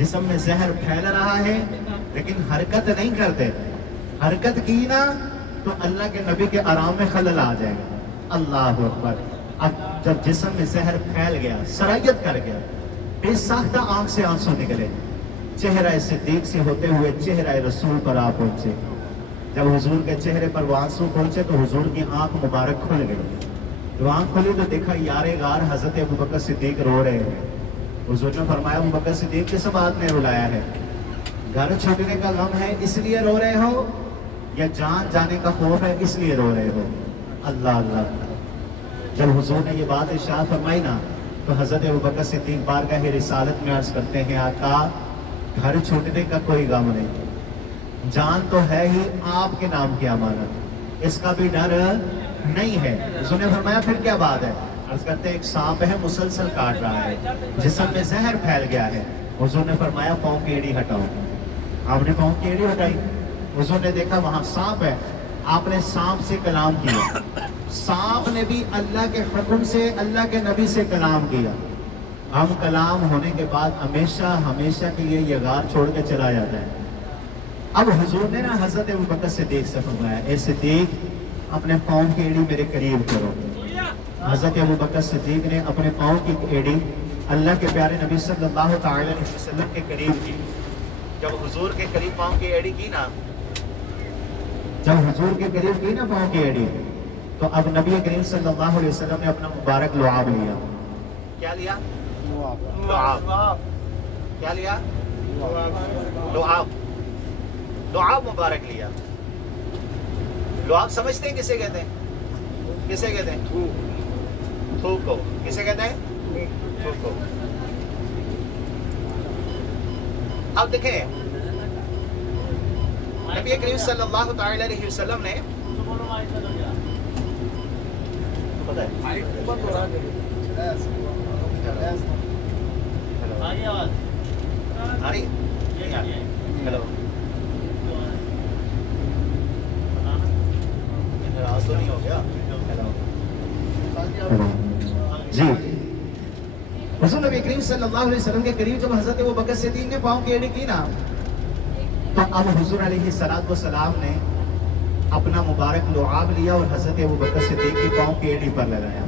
جسم میں زہر پھیل رہا ہے لیکن حرکت نہیں کرتے. حرکت کی نا تو اللہ کے نبی کے آرام میں خلل آ جائے گا. اللہ اکبر. اب جب جسم میں زہر پھیل گیا, سرایت کر گیا, بے ساختہ آنکھ سے آنسو نکلے, چہرہ صدیق سے ہوتے ہوئے چہرہ رسول پر آ پہنچے. جب حضور کے چہرے پر وہ آنسو پہنچے تو حضور کی آنکھ مبارک کھل گئی. جب آنکھ کھلی تو دیکھا یار غار حضرت ابوبکر صدیق رو رہے ہیں. حضور نے فرمایا ابوبکر صدیق کس بات نے رلایا ہے؟ گھر چھوٹنے کا غم ہے اس لیے رو رہے ہو, یا جان جانے کا خوف ہے اس لیے رو رہے ہو؟ اللہ اللہ. جب حضور نے یہ بات ارشاد فرمائی نا تو حضرت ابوبکر صدیق بارگاہ رسالت میں عرض کرتے ہیں آقا گھر چھوٹنے کا کوئی غم نہیں, جان تو ہے ہی آپ کے نام کی امانت, اس کا بھی ڈر نہیں ہے. حضور نے فرمایا پھر کیا بات ہے؟ عرض کرتے ہیں ایک سانپ ہے مسلسل کاٹ رہا ہے, جسم میں زہر پھیل گیا ہے. حضور نے فرمایا پاؤں کی ایڑی ہٹاؤ. آپ نے پاؤں کی ایڑی ہٹائی. حضور نے دیکھا وہاں سانپ ہے. آپ نے سانپ سے کلام کیا. سانپ نے بھی اللہ کے حکم سے اللہ کے نبی سے کلام کیا. ہم کلام ہونے کے بعد ہمیشہ ہمیشہ کے لیے یہ غار چھوڑ کے چلا جاتا ہے. اب حضور نے نا حضرت ابوبکر صدیق سے فرمایا اے صدیق اپنے پاؤں کی ایڑی میرے قریب کرو. حضرت ابوبکر صدیق نے اپنے پاؤں کی ایڑی اللہ کے پیارے نبی صلی اللہ تعالی علیہ وسلم کے قریب کی. جب حضور کے قریب پاؤں کی ایڑی کی نا پاؤں کی ایڑی تو اب نبی کریم صلی اللہ علیہ وسلم نے اپنا مبارک لعاب لیا. کیا لیا؟ لعاب. کیا لیا؟ لعاب مبارک لیا. لعاب سمجھتے ہیں کسے کہتے ہیں؟ کسے کہتے ہیں؟ تھوک کو. کسے کہتے ہیں؟ تھوک کو. اب دیکھیں نبی کریم صلی اللہ تعالی علیہ وسلم نے ہیلو تو نہیں ہو گیا جی. حضور نبی کریم صلی اللہ علیہ وسلم کے قریب جب حضرت ابوبکر صدیق نے پاؤں کی ایڑی کی نا تو اب حضور علیہ الصلوۃ والسلام نے اپنا مبارک لعاب لیا اور حضرت ابوبکر صدیق کی پاؤں کی ایڑی پر لگایا.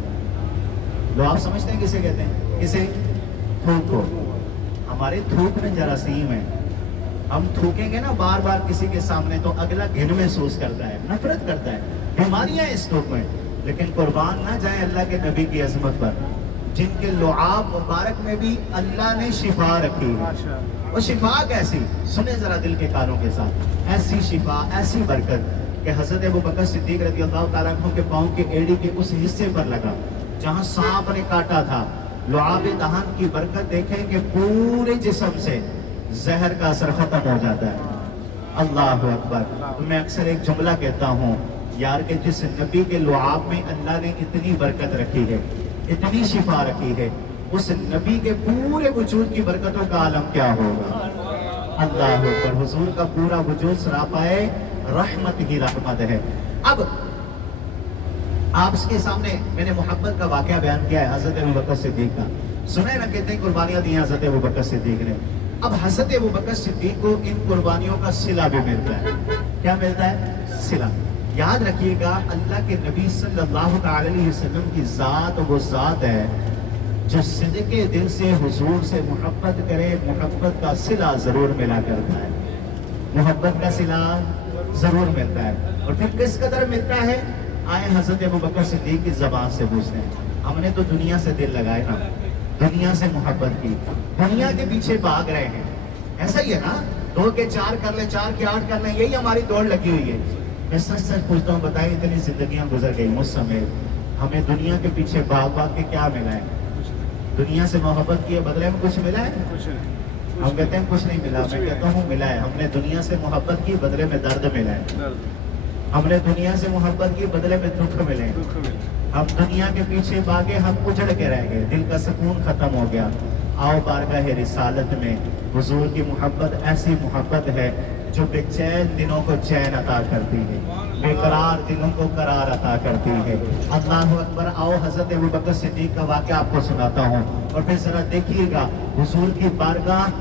لعاب سمجھتے ہیں کسے کہتے ہیں؟ کسے؟ تھوک کو. ہمارے تھوک میں جراثیم ہے. ہم تھوکیں گے نا بار بار کسی کے سامنے تو اگلا گھن محسوس کرتا ہے, نفرت کرتا ہے, بیماریاں اس تھوک میں. لیکن قربان نہ جائیں اللہ کے نبی کی عظمت پر جن کے لعاب مبارک میں بھی اللہ نے شفا رکھی ہے. وہ شفا کیسی؟ سنیں ذرا دل کے کانوں کے ساتھ. ایسی شفا, ایسی برکت کہ حضرت ابوبکر صدیق رضی اللہ تعالیٰ عنہ کے پاؤں کی ایڑی کے اس حصے پر لگا جہاں سانپ نے کاٹا تھا. لعاب دہن کی برکت دیکھیں کہ پورے جسم سے زہر کا اثر ختم ہو جاتا ہے. اللہ اکبر. میں اکثر ایک جملہ کہتا ہوں یار کہ جس نبی کے لعاب میں اللہ نے اتنی برکت رکھی ہے, اتنی شفا رکھی ہے, اس نبی کے پورے وجود کی برکتوں کا عالم کیا ہوگا. اللہ اکبر. حضور کا پورا وجود سراپائے رحمت ہی رحمت ہے. اب آپ کے سامنے میں نے محبت کا واقعہ بیان کیا ہے حضرت ابوبکر صدیق کا. سنے نا کہتے ہیں قربانیاں دی ہیں حضرت ابوبکر صدیق نے. اب حضرت ابوبکر صدیق کو ان قربانیوں کا صلہ بھی ملتا ہے. کیا ملتا ہے؟ صلہ. یاد رکھیے گا اللہ کے نبی صلی اللہ تعالی علیہ وسلم کی ذات وہ ذات ہے جو صدق دل سے حضور سے محبت کرے, محبت کا صلہ ضرور ملا کرتا ہے. محبت کا صلہ ضرور ملتا ہے. اور پھر کس قدر ملتا ہے آئے حضرت ابوبکر صدیق کی زبان سے پوچھتے ہیں. ہم نے تو دنیا سے دل لگائے نا, دنیا سے محبت کی, دنیا کے پیچھے بھاگ رہے ہیں. ایسا ہی ہے نا, 2 کے 4 کر لیں, 4 کے 8 کر لیں, یہی ہماری دوڑ لگی ہوئی ہے. میں سچ سچ پوچھتا ہوں بتائیں اتنی زندگیاں گزر گئی مجھ سمیت, ہمیں دنیا کے پیچھے بھاگ بھاگ کے کیا ملا ہے؟ دنیا سے محبت کی بدلے میں کچھ ملا ہے؟ ہم کہتے ہیں کچھ نہیں ملا. میں کہتا ہوں ملا ہے. ہم نے دنیا سے محبت کی بدلے میں درد ملا ہے. ہم نے دنیا سے محبت کی بدلے میں دکھ ملے. ہم دنیا کے پیچھے بھاگے, ہم اجڑ کے رہ گئے, دل کا سکون ختم ہو گیا. آؤ بارگاہ رسالت میں حضور کی محبت ایسی محبت ہے جو بے چین دلوں کو چین عطا کرتی ہے, بے قرار دلوں کو قرار عطا کرتی ہے. اللہ اکبر. آؤ حضرت ابوبکر صدیق کا واقعہ آپ کو سناتا ہوں اور پھر ذرا دیکھیے گا حضور کی بارگاہ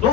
2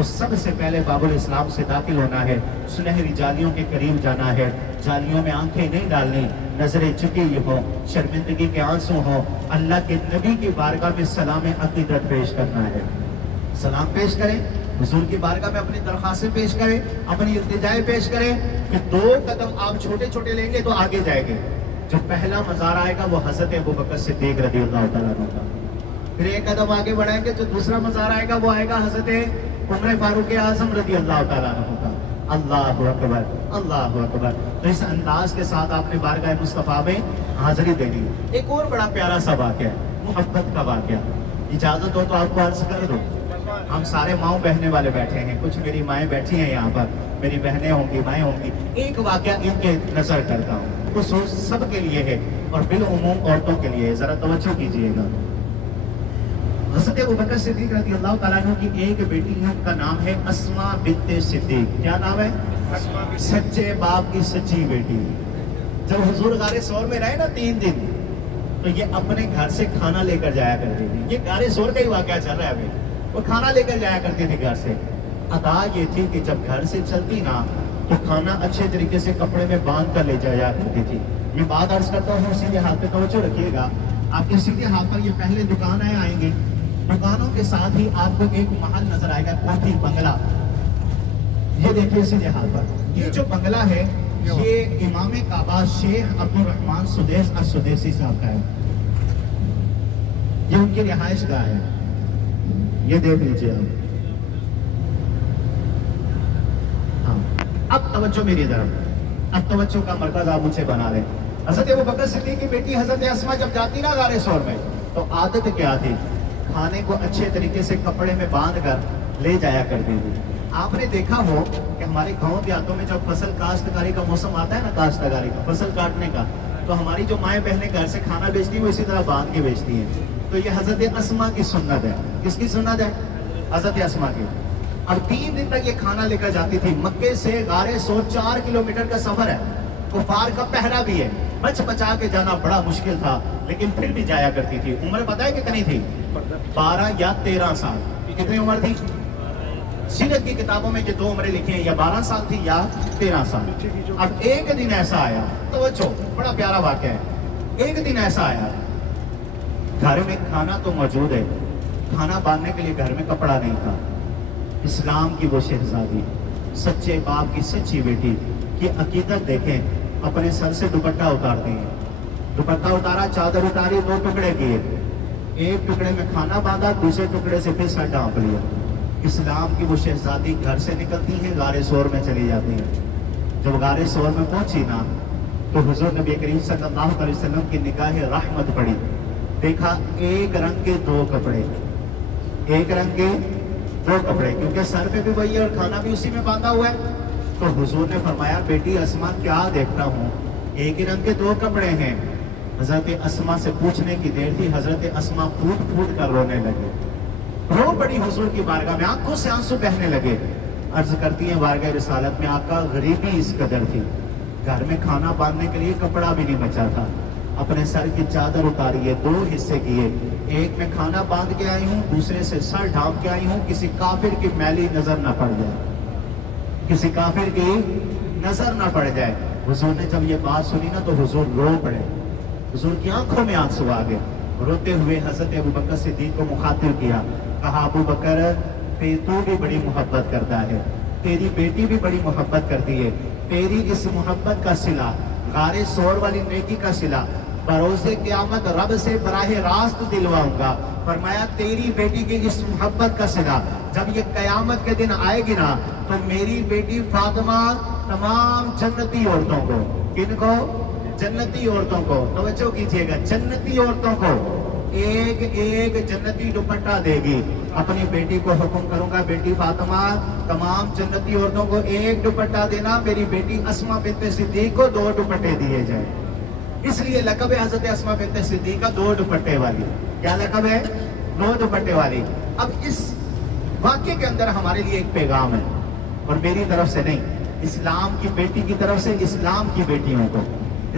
تو سب سے پہلے باب الاسلام سے داخل ہونا ہے، سنہری جالیوں کے قریب جانا ہے، جالیوں میں آنکھیں نہیں ڈالنی، نظریں جھکی ہو، شرمندگی کے آنسو ہو، اللہ کے نبی کی بارگاہ میں سلام عقیدت پیش کرنا ہے، سلام پیش کریں، حضور کی بارگاہ میں اپنی درخواستیں پیش کریں، اپنی التجائیں پیش کریں، پھر 2 قدم آپ چھوٹے چھوٹے لیں گے تو آگے جائیں گے۔ جو پہلا مزار آئے گا وہ حضرت ابوبکر صدیق رضی اللہ تعالیٰ عنہ کا، پھر 1 قدم آگے بڑھائیں گے جو دوسرا مزار آئے گا وہ آئے گا حضرت عمر فاروق اعظم رضی اللہ تعالیٰ عنہ کا۔ اللہ اکبر، اللہ اکبر۔ تو اس انداز کے ساتھ آپ نے بارگاہ مصطفیٰ میں حاضری دینی۔ ایک اور بڑا پیارا سا واقعہ ہے، محبت کا واقعہ، اجازت ہو تو آپ کو عرض کر دو۔ ہم سارے ماؤں بہنے والے بیٹھے ہیں، کچھ میری مائیں بیٹھی ہیں یہاں پر، میری بہنیں ہوں گی، مائیں ہوں گی۔ ایک واقعہ ان کے نظر کرتا ہوں، خصوص سب کے لیے ہے اور بالعموم عورتوں کے لیے ہے، ذرا توجہ کیجئے گا۔ حضرت ابوبکر صدیق رضی اللہ تعالیٰ عنہ کی ایک بیٹی ہے، ان کا نام ہے اسماء بنت صدیق۔ کیا نام ہے؟ سچے باپ کی سچی بیٹی۔ جب حضور غار ثور میں رہے نا 3 دن، تو یہ اپنے گھر سے کھانا لے کر جایا کرتی تھی۔ یہ غار ثور کا ہی واقعہ چل رہا ہے ابھی، وہ کھانا لے کر جایا کرتی تھی گھر سے۔ ادا یہ تھی کہ جب گھر سے چلتی نا تو کھانا اچھے طریقے سے کپڑے میں باندھ کر لے جایا کرتی تھی۔ یہ بات عرض کرتا ہوں، سیدھے ہاتھ پہ توجہ رکھیے گا۔ آپ کے سیدھے ہاتھ پر یہ پہلے دکانیں آئیں گی، دکانوں کے ساتھ ہی آپ کو ایک محل نظر آئے گا، کوٹھی بنگلہ۔ یہ دیکھیے سیدھے ہاتھ پر، یہ جو بنگلہ ہے یہ امام کعبہ شیخ عبدالرحمن سدیس السدیسی صاحب کا ہے، یہ ان کی رہائش گاہ ہے، یہ دیکھ لیجیے آپ۔ ہاں اب توجہ میری طرف، اب توجہ کا مرکز آپ مجھ سے بنا رہے۔ حضرت ابوبکر صدیق کی بیٹی حضرت اسماء جب جاتی نا غار ثور میں، تو عادت کیا تھی؟ کھانے کو اچھے طریقے سے کپڑے میں باندھ کر لے جایا کرتی تھی۔ آپ نے دیکھا ہو کہ ہمارے گاؤں دیہاتوں میں جب فصل کاشتکاری کا موسم آتا ہے نا، کاشتکاری کا فصل کاٹنے کا، تو ہماری جو مائیں بہنیں گھر سے کھانا بیچتی ہیں وہ اسی طرح باندھ کے بیچتی ہیں۔ تو یہ حضرت اسماء کی سنت ہے۔ کس کی سنت ہے؟ حضرت اسماء کی۔ اب 3 دن تک یہ کھانا لے کر جاتی تھی۔ مکے سے غار ثور 4 کلومیٹر کا سفر ہے، کفار کا پہرا بھی ہے، بچ بچا کے جانا بڑا مشکل تھا، لیکن پھر بھی جایا کرتی تھی۔ عمر پتہ ہے کتنی تھی؟ 12 یا 13 سال۔ کتنی عمر تھی؟ سیرت کی کتابوں میں یہ 2 عمریں لکھی ہیں، یا 12 سال تھی یا 13 سال۔ اب ایک دن ایسا آیا، توجہ بڑا پیارا واقعہ ہے، ایک دن ایسا آیا، گھر میں کھانا تو موجود ہے، کھانا باندھنے کے لیے گھر میں کپڑا نہیں تھا۔ اسلام کی وہ شہزادی، سچے باپ کی سچی بیٹی کی عقیدت دیکھیں، اپنے سر سے دوپٹہ اتارتی ہیں، دوپٹہ اتارا، چادر اتاری، 2 ٹکڑے کیے، ایک ٹکڑے میں کھانا باندھا، دوسرے ٹکڑے سے پھر سر ڈھانپ لیا۔ اسلام کی وہ شہزادی گھر سے نکلتی ہیں، غار ثور میں چلی جاتی ہیں۔ جب غار ثور میں پہنچی نا تو حضور نبی کریم صلی اللہ علیہ وسلم کی نگاہ رحمت پڑی، دیکھا ایک رنگ کے 2 کپڑے، ایک رنگ کے 2 کپڑے، کیونکہ سر پہ بھی وہی ہے اور کھانا بھی اسی میں باندھا ہوا ہے۔ تو حضور نے فرمایا، بیٹی اسماء کیا دیکھتا ہوں، ایک ہی رنگ کے 2 کپڑے ہیں۔ حضرت اسماء سے پوچھنے کی دیر تھی، حضرت اسماء پھوٹ پھوٹ کر رونے لگے، رو پڑی حضور کی بارگاہ میں، آنکھوں سے آنسو بہنے لگے۔ عرض کرتی ہیں بارگاہ رسالت میں، آقا غریبی اس قدر تھی، گھر میں کھانا باندھنے کے لیے کپڑا بھی نہیں بچا تھا، اپنے سر کی چادر اتاری ہے، 2 حصے کیے، ایک میں کھانا باندھ کے آئی ہوں، دوسرے سے سر ڈھانپ کے آئی ہوں، کسی کافر کی میلی نظر نہ پڑ جائے، کسی کافر کی نظر نہ پڑ جائے۔ حضور نے جب یہ بات سنی نا تو حضور رو پڑے، حضور کی آنکھوں میں آنسو آ گئے۔ روتے ہوئے حضرت ابوبکر صدیق کو مخاطب کیا، کہا ابوبکر تو بھی بڑی محبت کرتا ہے، تیری بیٹی بھی بڑی محبت کرتی ہے، تیری اس محبت کا صلہ، غار ثور والی نیکی کا صلہ بروز قیامت رب سے براہ راست دلواؤں گا۔ فرمایا تیری بیٹی کی اس محبت کا صلہ جب یہ قیامت کے دن آئے گی نا تو میری بیٹی فاطمہ تمام جنتی عورتوں کو، کن کو؟ جنتی عورتوں کو، توجہ کیجئے گا، جنتی عورتوں کو ایک ایک جنتی دوپٹہ دے گی۔ اپنی بیٹی کو حکم کروں گا، بیٹی فاطمہ تمام جنتی عورتوں کو ایک دوپٹہ دینا، میری بیٹی اسماء بنت صدیق کو 2 دوپٹے دیے جائیں۔ اس لیے لقب ہے حضرت اسماء بنت صدیق کا 2 دوپٹے والی۔ کیا لقب ہے؟ 2 دوپٹے والی۔ اب اس واقعے کے اندر ہمارے لیے ایک پیغام ہے، اور میری طرف سے نہیں، اسلام کی بیٹی کی طرف سے اسلام کی بیٹیوں کو،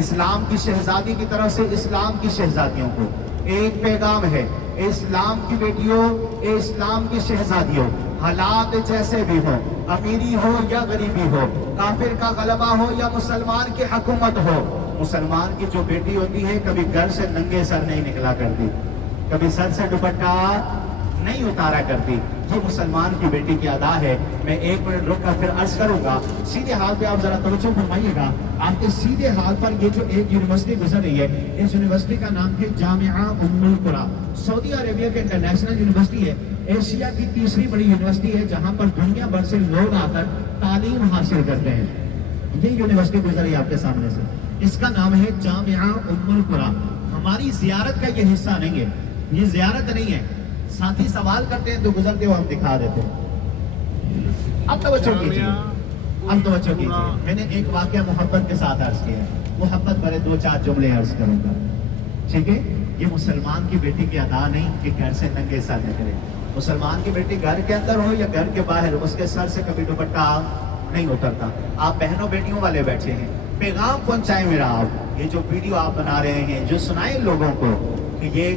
اسلام کی شہزادی کی طرف سے اسلام کی شہزادیوں کو ایک پیغام ہے، اے اسلام کی بیٹیوں، اے اسلام کی شہزادیوں، حالات جیسے بھی ہو، امیری ہو یا غریبی ہو، کافر کا غلبہ ہو یا مسلمان کی حکومت ہو، مسلمان کی جو بیٹی ہوتی ہے کبھی گھر سے ننگے سر نہیں نکلا کرتی، کبھی سر سے دوپٹہ نہیں اتارا کرتی. یہ مسلمان کی بیٹی کی ادا ہے. میں 1 منٹ رک کر پھر عرض کروں گا. سیدھے ہاتھ پہ آپ ذرا توجہ فرمائیے گا. آپ کے سیدھے ہاتھ پر یہ جو ایک یونیورسٹی گزر رہی ہے، اس یونیورسٹی کا نام ہے جامعہ ام القری. سعودی عربیہ کے انٹرنیشنل یونیورسٹی ہے. ایشیا کی تیسری بڑی یونیورسٹی ہے جہاں پر دنیا بھر سے لوگ آ کر تعلیم حاصل کرتے ہیں. یہ یونیورسٹی گزر رہی ہے آپ کے سامنے سے. اس کا نام ہے جامعہ ام القری. ہماری زیارت کا یہ حصہ نہیں ہے، یہ زیارت نہیں ہے. ساتھی سوال کرتے ہیں تو گزرتے ہوئے ہم دکھا دیتے ہیں. اب توجہ کیجیے، اب توجہ کیجیے. میں نے ایک واقعہ محبت کے ساتھ عرض کیا، محبت بھرے 2-4 جملے عرض کروں گا. ٹھیک ہے؟ یہ مسلمان کی بیٹی کی ادا نہیں کہ گھر سے ننگے سر نکلے. مسلمان کی بیٹی گھر کے اندر ہو یا گھر کے باہر، اس کے سر سے کبھی دوپٹہ نہیں اترتا. آپ بہنوں بیٹیوں والے بیٹھے ہیں، پیغام پہنچائیں میرا. آپ یہ جو ویڈیو آپ بنا رہے ہیں، جو سنائیں لوگوں کو کہ یہ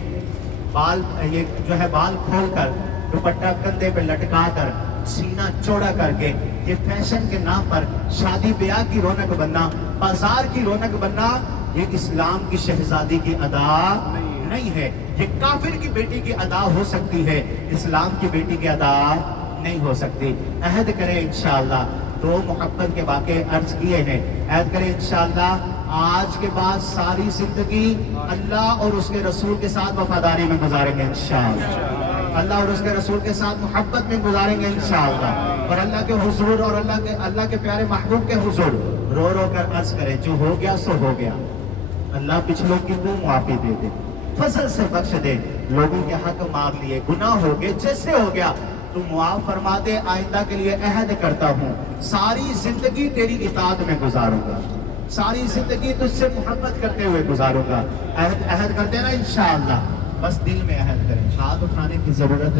جو ہے بال کھول کر، دوپٹہ کندھے پہ لٹکا کر، سینہ چوڑا کر کے، یہ فیشن کے نام پر شادی بیاہ کی رونق بننا، بازار کی رونق بننا، یہ اسلام کی شہزادی کی ادا نہیں ہے. یہ کافر کی بیٹی کی ادا ہو سکتی ہے، اسلام کی بیٹی کی ادا نہیں ہو سکتی. عہد کریں انشاءاللہ. 2 محبت کے واقعے عرض کیے ہیں. عہد کریں انشاءاللہ آج کے بعد ساری زندگی اللہ اور اس کے رسول کے ساتھ وفاداری میں گزاریں گے انشاءاللہ. اللہ اور اس کے رسول کے ساتھ محبت میں گزاریں گے انشاءاللہ. اور اللہ کے حضور اور اللہ کے پیارے محبوب کے حضور رو رو کر عرض کریں جو ہو گیا سو ہو گیا. اللہ پچھلوں کی منہ معافی دے دے، فضل سے بخش دے. لوگوں کے حق مانگ لیے، گناہ ہو گئے، جیسے ہو گیا تو معاف فرما دے. آئندہ کے لیے عہد کرتا ہوں ساری زندگی تیری اطاعت میں گزاروں گا، ساری زندگی تجھ سے محبت کرتے ہوئے گزاروں گا. عہد کرتے نا انشاءاللہ. بس دل میں عہد کریں، ہاتھ اٹھانے کی ضرورت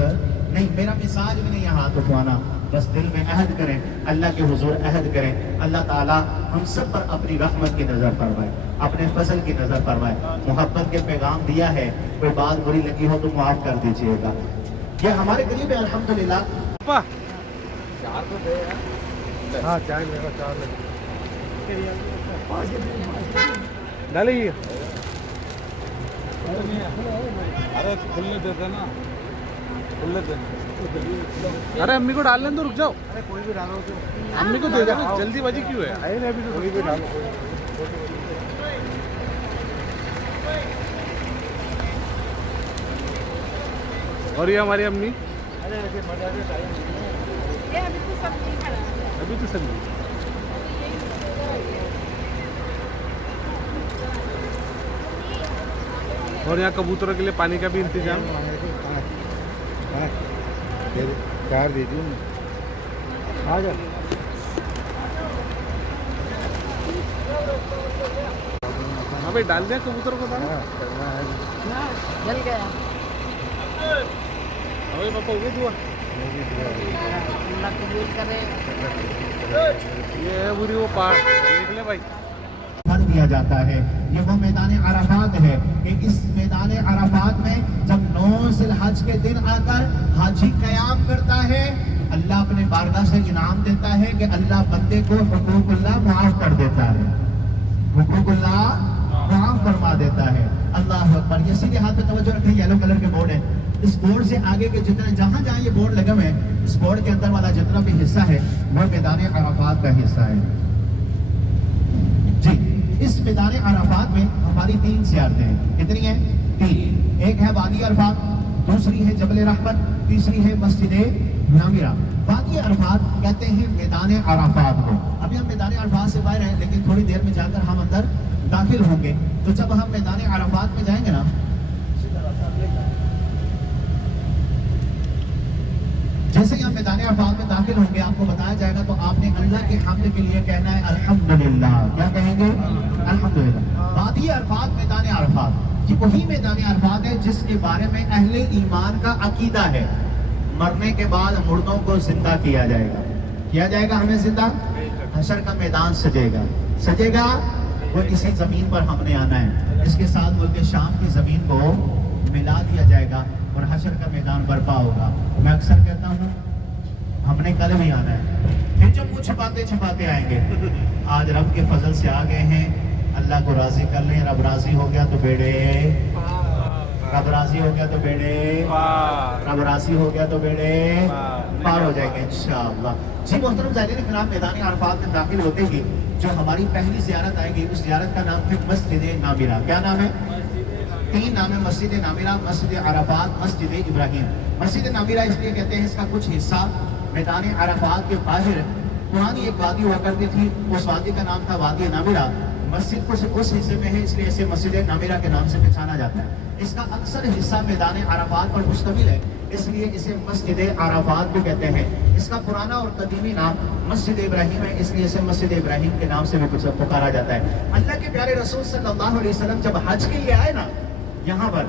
نہیں. میرا مزاج بھی نہیں ہے ہاتھ اٹھوانا. بس دل میں عہد کریں، اللہ کے حضور عہد کریں. اللہ تعالیٰ ہم سب پر اپنی رحمت کی نظر فرمائے، اپنے فضل کی نظر فرمائے. محبت کے پیغام دیا ہے، کوئی بات بری لگی ہو تو معاف کر دیجیے گا. یہ ہمارے قریب ہے الحمدللہ. ہاں چائے میرا 4 لگے ڈالیے. ارے کھلنے دیتے نا، کھلنے دیتے. ارے امی کو ڈالنے دو، رک جاؤ. ارے کوئی بھی ڈالو تو امی کو دے دو نا. جلدی بازی کیوں ہے؟ آئے نا ابھی تو. کوئی بھی ڈالو. اور یہ ہماری امی ابھی تو سب اور یہاں کبوتروں کے لیے پانی کا بھی انتظام. چار دے دوں آ جا. ہاں بھائی ڈال دیا کبوتروں کو دانا. جل گیا. ابھی پاپا ہوگی دعا. اللہ قبول کرے. یہ ہے پوری وہ پہاڑ دیکھ لے بھائی. دیا جاتا ہے. یہ وہ میدان عرفات ہے کہ اس میدان عرفات میں جب 9 ذی الحج کے دن آ کر حاجی قیام کرتا ہے، اللہ اپنے بارگاہ سے انعام دیتا ہے کہ اللہ بندے کو حقوق اللہ معاف کر دیتا ہے، حقوق اللہ معاف فرما دیتا ہے. اللہ اکبر. یہ سیدھے ہاتھ پہ توجہ رکھیں. یلو کلر کے بورڈ ہے. اس بورڈ سے آگے کے جتنے جہاں جہاں یہ بورڈ لگے ہوئے ہیں، اس بورڈ کے اندر والا جتنا بھی حصہ ہے وہ میدان عرفات کا حصہ ہے. جی اس میدان عرفات میں ہماری 3 زیارتیں ہیں. کتنی ہیں؟ 3. ایک ہے وادی عرفات، دوسری ہے جبل رحمت، تیسری ہے مسجد نامرہ. وادی عرفات کہتے ہیں میدان عرفات کو. ابھی ہم میدان عرفات سے باہر ہیں لیکن تھوڑی دیر میں جا کر ہم اندر داخل ہوں گے. تو جب ہم میدان عرفات میں جائیں گے نا، جیسے ہی ہم میدان عرفات میں داخل ہوں گے آپ کو بتایا جائے گا تو آپ نے اللہ کے حمد کے لیے کہنا ہے الحمدللہ. کیا کہیں گے؟ الحمدللہ. وادی عرفات میدان عرفات یہ وہی میدان عرفات ہے جس کے بارے میں اہل ایمان کا عقیدہ ہے مرنے کے بعد مردوں کو زندہ کیا جائے گا. کیا جائے گا ہمیں زندہ. حشر کا میدان سجے گا. وہ اسی زمین پر ہم نے آنا ہے. اس کے ساتھ ملک شام کی زمین کو ملا دیا جائے گا. اور حشر کا میدان برپا ہوگا. میں اکثر کہتا ہوں ہم نے کل بھی آنا ہے, پھر جو منہ چھپاتے چھپاتے آئیں گے. آج رب کے فضل سے آ گئے ہیں, اللہ کو راضی کر لیں. رب راضی ہو گیا تو بیڑے, رب راضی ہو گیا تو بیڑے, رب راضی ہو گیا تو بیڑے پار ہو جائیں گے انشاءاللہ. جی محترم زائرین کرام, میدان عرفات میں داخل ہوتے ہی جو ہماری پہلی زیارت آئے گی, اس زیارت کا نام ہے مسجد نامرہ. کیا نام ہے؟ 3 نام ہے. مسجد نامرہ, مسجد عرفات, مسجد ابراہیم. مسجد نامرہ اس لیے کہتے ہیں, اس کا کچھ حصہ میدان عرفات کے باہر پرانی ایک وادی ہوا کرتی تھی, اس وادی کا نام تھا وادی نامرہ. مسجد کو اس حصے میں ہے, اس لیے اسے مسجد نامرہ کے نام سے پہچانا جاتا ہے. اس کا اکثر حصہ میدان عرفات پر مشتمل ہے, اس لیے اسے مسجد عرفات بھی کہتے ہیں. اس کا پرانا اور قدیمی نام مسجد ابراہیم ہے, اس لیے اسے مسجد ابراہیم کے نام سے بھی کچھ پکارا جاتا ہے. اللہ کے پیارے رسول صلی اللہ علیہ وسلم جب حج کے لیے آئے نا یہاں پر,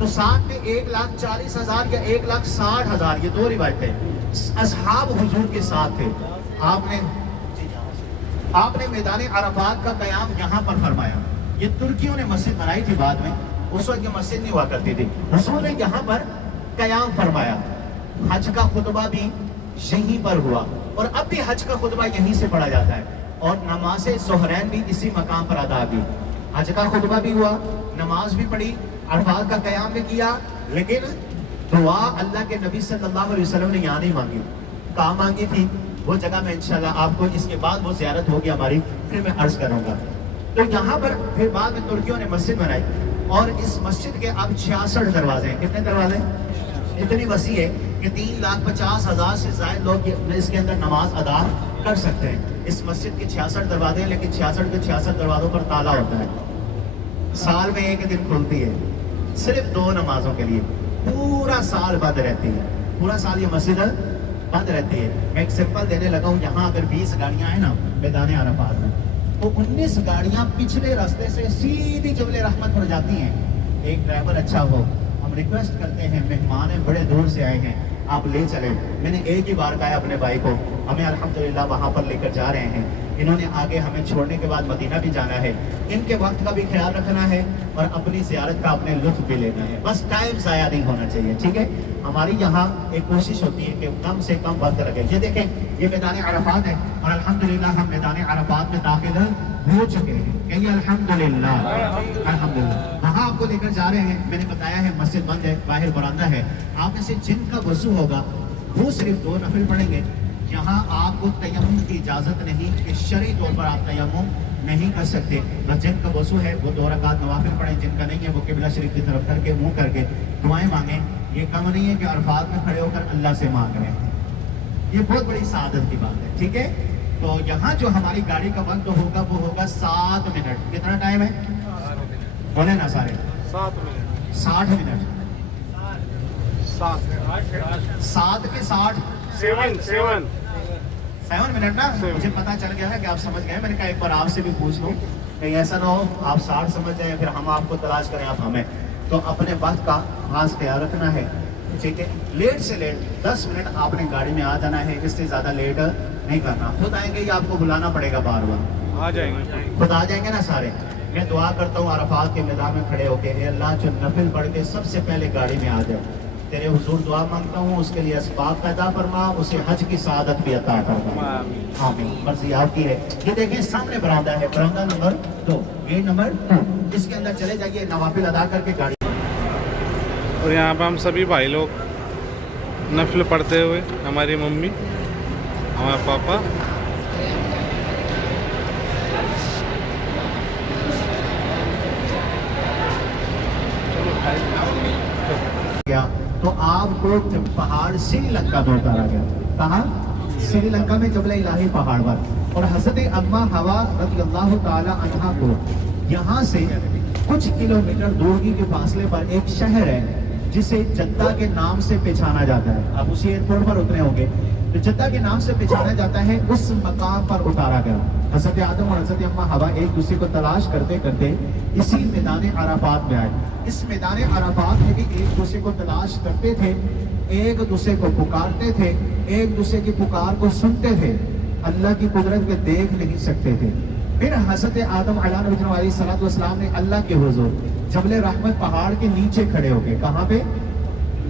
تو ساتھ میں 1,40,000 یا 1,60,000, یہ 2 روایتیں, اصحاب حضور کے ساتھ تھے. آپ نے میدان عرفات کا قیام یہاں پر فرمایا. یہ ترکیوں نے مسجد بنائی تھی بعد میں, اس وقت یہ مسجد نہیں ہوا کرتی تھی. حضور نے یہاں پر قیام فرمایا. حج کا خطبہ بھی یہیں پر ہوا, اور اب بھی حج کا خطبہ یہیں سے پڑھا جاتا ہے, اور نماز ظہرین بھی اسی مقام پر ادا کی. حج کا خطبہ بھی ہوا, نماز بھی پڑھی, عرفات کا قیام بھی کیا, لیکن دعا اللہ کے نبی صلی اللہ علیہ وسلم نے یہاں نہیں مانگی. کہاں مانگی تھی؟ وہ جگہ میں انشاءاللہ آپ کو اس کے بعد وہ زیارت ہوگی ہماری, پھر میں عرض کروں گا. تو یہاں پر پھر بعد میں ترکیوں نے مسجد بنائی, اور اس مسجد کے اب 66 دروازے ہیں. کتنے دروازے ہیں؟ اتنی وسیع ہے کہ 3,50,000 سے زائد لوگ اس کے اندر نماز ادا کر سکتے ہیں. اس مسجد کے 66 دروازے ہیں, لیکن 66 کے 66 دروازوں پر تالا ہوتا ہے. سال میں 1 دن کھلتی ہے, صرف 2 نمازوں کے لیے. پورا سال بند رہتی ہے, پورا سال یہ مسجد بند رہتی ہے. میں ایک سمپل دینے لگا ہوں. یہاں اگر 20 گاڑیاں ہیں نا میدان عرفات میں, تو 19 گاڑیاں پچھلے راستے سے سیدھی جبل رحمت پر جاتی ہیں. ایک ڈرائیور اچھا ہو, ہم ریکویسٹ کرتے ہیں, مہمان ہیں, بڑے دور سے آئے ہیں, آپ لے چلیں. میں نے ایک ہی بار کہا ہے اپنے بھائی کو, ہمیں الحمدللہ وہاں پر لے کر جا رہے ہیں. انہوں نے آگے ہمیں چھوڑنے کے بعد مدینہ بھی جانا ہے. ان کے وقت کا بھی خیال رکھنا ہے, اور اپنی زیارت کا اپنے لطف بھی لینا ہے. بس ٹائم ضائع نہیں ہونا چاہیے, ٹھیک ہے. ہماری یہاں ایک کوشش ہوتی ہے کہ کم سے کم وقت رکھیں. یہ دیکھیں, یہ میدان عرفات ہے, اور الحمدللہ ہم میدان عرفات میں داخل ہو چکے ہیں. کہیں الحمدللہ, الحمدللہ. وہاں آپ کو لے کر جا رہے ہیں. میں نے بتایا ہے مسجد بند ہے, باہر برآمدہ ہے. آپ میں سے جن کا وضو ہوگا وہ صرف 2 نفل پڑھیں گے. یہاں آپ کو تیمم کی اجازت نہیں کہ شرعی طور پر آپ تیمم نہیں کر سکتے. بس جن کا وضو ہے وہ 2 رکعت نوافل پڑھیں, جن کا نہیں ہے وہ قبلہ شریف کی طرف کر کے منہ کر کے دعائیں مانگیں. یہ کم نہیں ہے کہ عرفات میں کھڑے ہو کر اللہ سے مانگ رہے ہیں, یہ بہت بڑی سعادت کی بات ہے, ٹھیک ہے. تو یہاں جو ہماری گاڑی کا وقت ہوگا وہ ہوگا 7 منٹ. کتنا ٹائم ہے بولے نا سارے؟ 7 منٹ. 60 منٹ. 7 کے 60 7 منٹ نا. مجھے پتا چل گیا ہے کہ آپ سمجھ گئے. میں نے کہا ایک بار آپ سے بھی پوچھ لوں, کہیں ایسا نہ ہو آپ 60 سمجھ جائیں پھر ہم آپ کو تلاش کریں آپ ہمیں. تو اپنے وقت کا خاص خیال رکھنا ہے, ٹھیک ہے. لیٹ سے لیٹ 10 منٹ آپ نے گاڑی میں آ جانا ہے, اس سے زیادہ لیٹ نہیں کرنا. خود آئیں گے یا آپ کو بلانا پڑے گا بار بار؟ آ جائیں گے, خود آ جائیں گے نا سارے. میں دعا کرتا ہوں عرفات کے میدان میں کھڑے ہو کے, اے اللہ جو نفل پڑھ کے سب سے پہلے گاڑی میں آ جائے, تیرے حضور دعا مانگتا ہوں اس کے لیے اسباب پیدا فرما, اسے حج کی سعادت بھی عطا فرما. آمین. مرضی آپ کی ہے. یہ دیکھیں سامنے برآمدہ ہے, برآمدہ نمبر 2, گیٹ نمبر 2. اس کے اندر چلے جائیے, نوافل ادا کر کے گاڑی. اور یہاں پہ ہم سبھی بھائی لوگ نفل پڑھتے ہوئے, ہماری ممی, ہمارا پاپا. تو آپ کو پہاڑ سری لنکا میں اتارا گیا. کہاں؟ سری لنکا میں جبل الہی پہاڑ پر. اور حضرت اما حوا رضی اللہ تعالی عنہا کو یہاں سے کچھ کلومیٹر دوری کے فاصلے پر ایک شہر ہے جسے جدہ کے نام سے پہچانا جاتا ہے. آپ اسی ایئرپورٹ پر اترے ہوں گے, تو جدہ کے نام سے پہچانا جاتا ہے. اس مقام پر اتارا گیا. حضرت آدم اور حضرت اما حوا ایک دوسرے کو تلاش کرتے کرتے اسی میدان عرفات میں آئے. اس میدان عرفات میں بھی ایک دوسرے کو تلاش کرتے تھے, ایک دوسرے کو پکارتے تھے, ایک دوسرے کی پکار کو سنتے تھے, اللہ کی قدرت کو دیکھ نہیں سکتے تھے. پھر حضرت آدم علیہ السلام نے اللہ کے حضور جبل رحمت پہاڑ کے نیچے کھڑے ہو گئے. کہاں پہ؟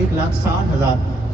1,60,000